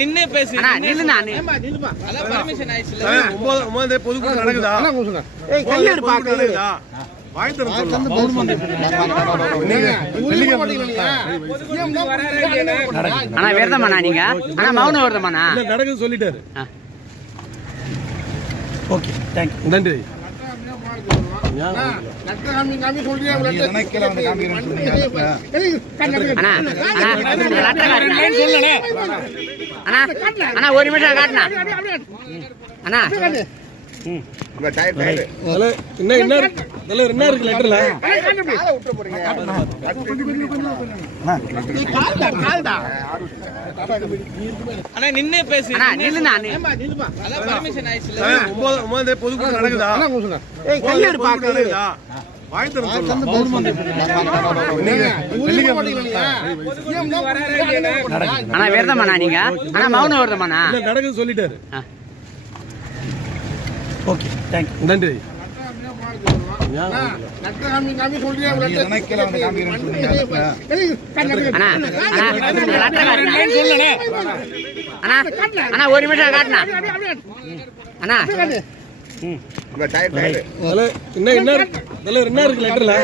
நின்னே பேசு நில்லுண்ணா அதான் பர்மிஷன் ஆயிடுச்சுல 9 பொதுக்கூட்டம் நடக்குதா ஏய் கையெடு பாக்குறா வாய் தர சொல்லுங்க அண்ணா வேறதமாண்ணா நீங்க அண்ணா மௌனம் வருதமாண்ணா இல்ல நடக்குது சொல்லிட்டாரு ஓகே தேங்க் யூ நன்றி அண்ணா ஒரு நிமிஷம் காட்டுனா அண்ணா என்ன இருக்கு லெட்டர்ல அண்ணா நின்னே பேசு நில்லுண்ணா அதான் பர்மிஷன் ஆயிடுச்சுல 9 பொதுக்கூட்டம் நடக்குதா ஏய் கையெடு பாக்குறா வாய் தர சொல்லுங்க அண்ணா வேறதமாண்ணா நீங்க அண்ணா மௌனம் வருதமாண்ணா இல்ல நடக்குது சொல்லிட்டாரு ஓகே தேங்க் யூ நன்றி அண்ணா ஒரு நிமிஷம் காட்டுனா அண்ணா என்ன இருக்கு லெட்டர்ல